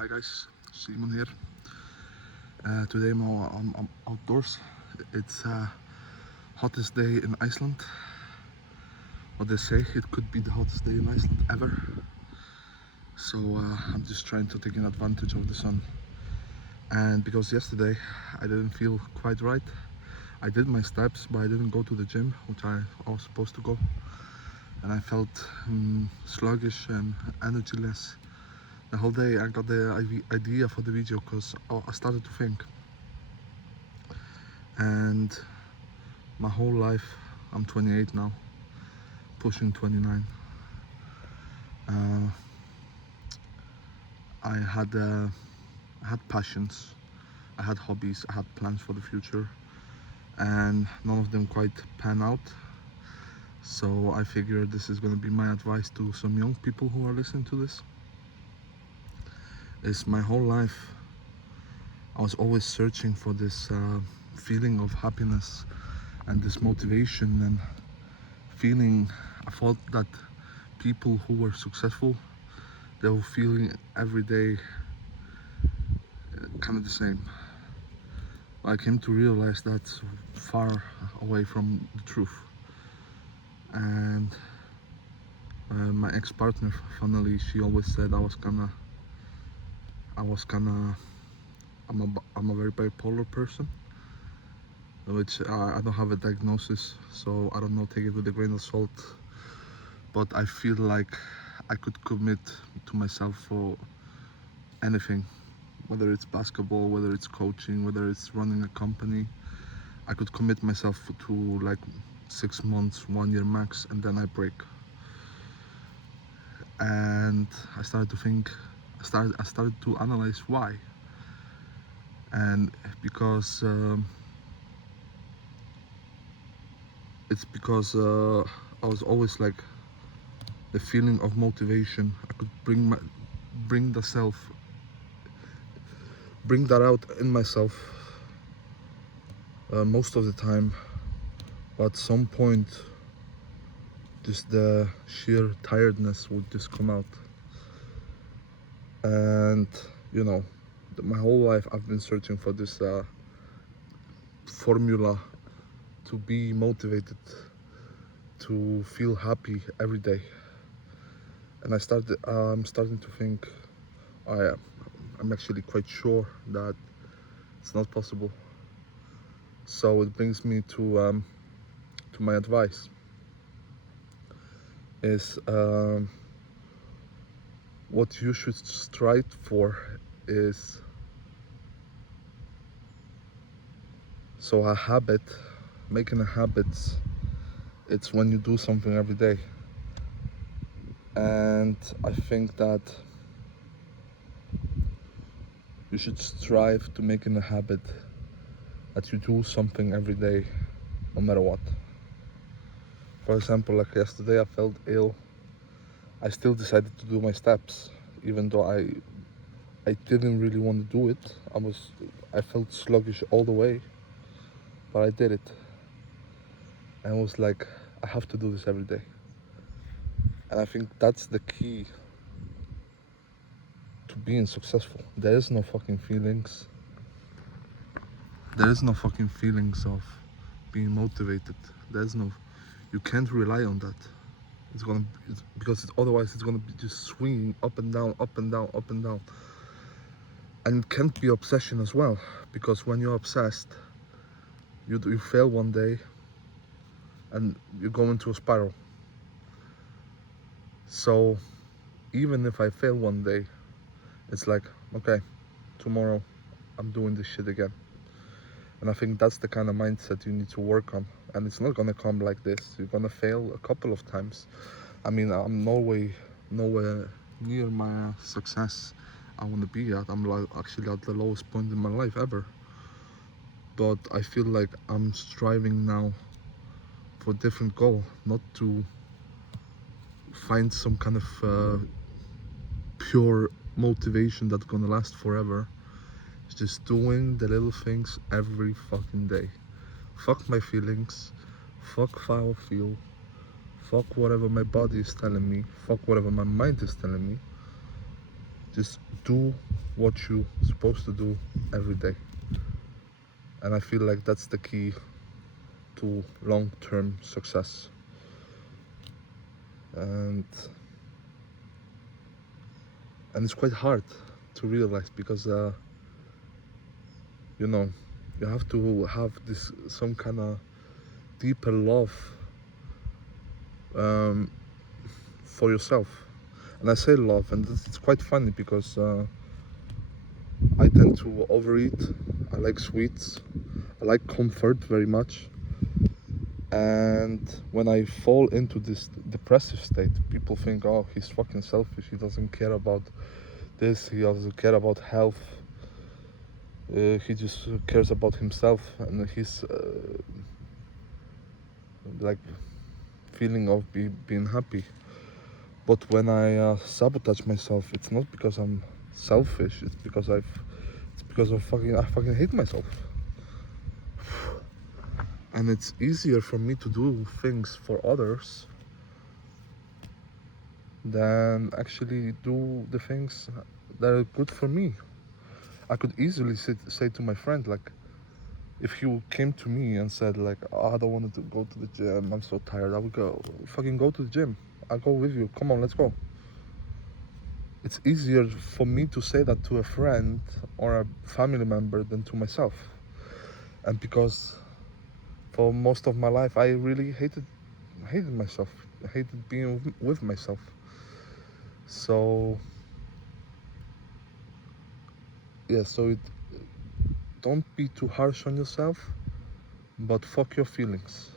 Hi guys, Simon here. Today I'm outdoors. It's hottest day in Iceland. What they say, it could be the hottest day in Iceland ever. So I'm just trying to take an advantage of the sun. And because yesterday I didn't feel quite right, I did my steps, but I didn't go to the gym, which I was supposed to go. And I felt sluggish and energyless. The whole day I got the idea for the video because I started to think. And my whole life, I'm 28 now, pushing 29. I had passions, I had hobbies, I had plans for the future, and none of them quite pan out. So I figured this is going to be my advice to some young people who are listening to this. Is my whole life I was always searching for this feeling of happiness and this motivation and feeling. I thought that people who were successful, they were feeling every day kind of the same. I came to realize that's far away from the truth. And my ex-partner, funnily, she always said I'm a very bipolar person, which I don't have a diagnosis, so I don't know, take it with a grain of salt. But I feel like I could commit to myself for anything, whether it's basketball, whether it's coaching, whether it's running a company. I could commit myself to like 6 months, 1 year max, and then I break. And I started to think, I started to analyze why. And because it's because I was always like the feeling of motivation. I could bring the self, bring that out in myself most of the time, but at some point just the sheer tiredness would just come out. And you know, my whole life I've been searching for this formula to be motivated, to feel happy every day. And I'm starting to think I'm actually quite sure that it's not possible. So it brings me to my advice is what you should strive for is a habit. Making a habit, it's when you do something every day. And I think that you should strive to make it a habit that you do something every day, no matter what. For example, like yesterday I felt ill. I still decided to do my steps, even though I didn't really want to do it. I felt sluggish all the way, but I did it. And I was like, I have to do this every day. And I think that's the key to being successful. There is no fucking feelings. There is no fucking feelings of being motivated. You can't rely on that. Otherwise it's gonna be just swinging up and down, up and down, up and down. And it can't be obsession as well, because when you're obsessed, you fail one day and you go into a spiral. So even if I fail one day, it's like, okay, tomorrow I'm doing this shit again. And I think that's the kind of mindset you need to work on. And it's not gonna come like this. You're gonna fail a couple of times. I mean, I'm nowhere near my success I want to be at. I'm like actually at the lowest point in my life ever. But I feel like I'm striving now for a different goal, not to find some kind of pure motivation that's gonna last forever. It's just doing the little things every fucking day. Fuck my feelings, fuck how I feel, fuck whatever my body is telling me, fuck whatever my mind is telling me. Just do what you're supposed to do every day. And I feel like that's the key to long-term success. And it's quite hard to realize because you know, you have to have this some kind of deeper love for yourself. And I say love, and it's quite funny because I tend to overeat. I like sweets. I like comfort very much. And when I fall into this depressive state, people think, oh, he's fucking selfish. He doesn't care about this. He doesn't care about health. He just cares about himself and his like feeling of being happy. But when I sabotage myself, it's not because I'm selfish. It's because I fucking hate myself. And it's easier for me to do things for others than actually do the things that are good for me. I could easily say to my friend, like, if he came to me and said, like, oh, I don't want to go to the gym, I'm so tired, I would go, fucking go to the gym. I'll go with you. Come on, let's go. It's easier for me to say that to a friend or a family member than to myself. And because for most of my life, I really hated myself. I hated being with myself. So yeah, don't be too harsh on yourself, but fuck your feelings.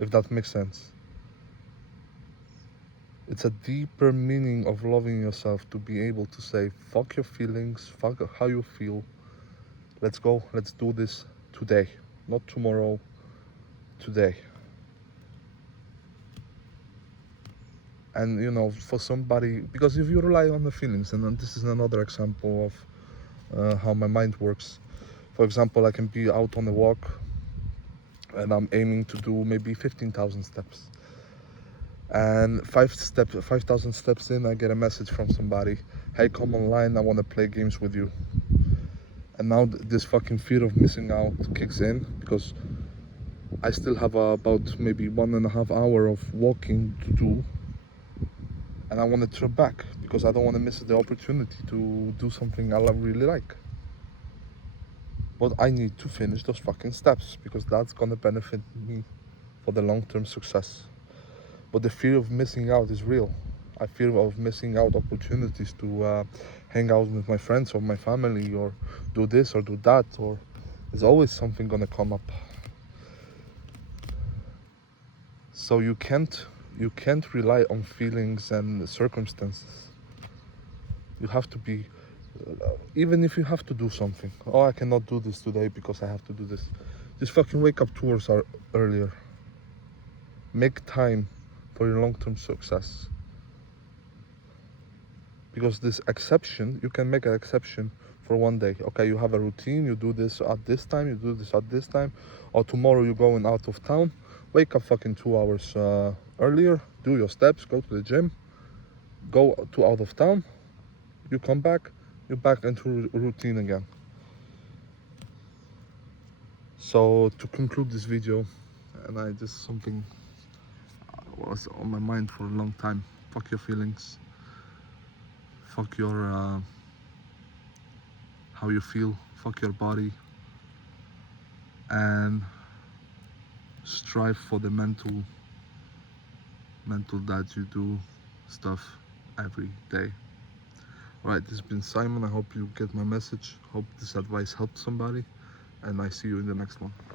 If that makes sense. It's a deeper meaning of loving yourself to be able to say, fuck your feelings, fuck how you feel. Let's go, let's do this today, not tomorrow, today. And you know, for somebody, because if you rely on the feelings, and then this is another example of how my mind works. For example, I can be out on a walk and I'm aiming to do maybe 15,000 steps. And 5,000 steps in, I get a message from somebody, hey, come online, I want to play games with you. And now this fucking fear of missing out kicks in because I still have about maybe 1.5 hours of walking to do, and I want to turn back because I don't want to miss the opportunity to do something I really like. But I need to finish those fucking steps because that's gonna benefit me for the long-term success. But the fear of missing out is real. I fear of missing out opportunities to hang out with my friends or my family or do this or do that, or there's always something gonna come up. So you can't rely on feelings and circumstances. You have to be, even if you have to do something. Oh, I cannot do this today because I have to do this. Just fucking wake up 2 hours earlier. Make time for your long-term success. Because this exception, you can make an exception for one day. Okay, you have a routine, you do this at this time, you do this at this time, or tomorrow you're going out of town, wake up fucking 2 hours earlier, do your steps, go to the gym, go to out of town, you come back, you're back into routine again. So to conclude this video, and I just something was on my mind for a long time, fuck your feelings, fuck your how you feel, fuck your body, and strive for the mental that you do stuff every day. Alright, this has been Simon. I hope you get my message. Hope this advice helped somebody, and I see you in the next one.